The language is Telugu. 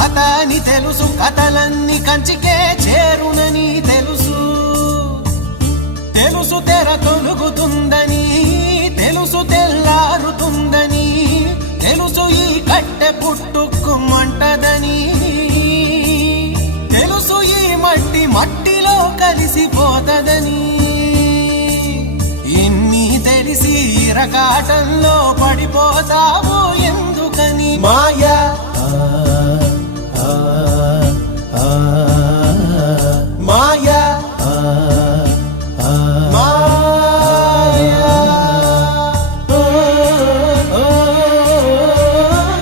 కథ అని తెలుసు, కథలన్నీ కంచికే చేరునని తెలుసు. తెలుసు తెర తొలుగుతుందని, తెలుసు తెల్లారుతుందని, తెలుసు ఈ కట్టె పుట్టుకుమంటదని, తెలుసు ఈ మట్టి మట్టిలో కలిసిపోతదని. ఇన్ని తెలిసి ఇరకాటంలో పడిపోతావు ఎందుకని? మాయ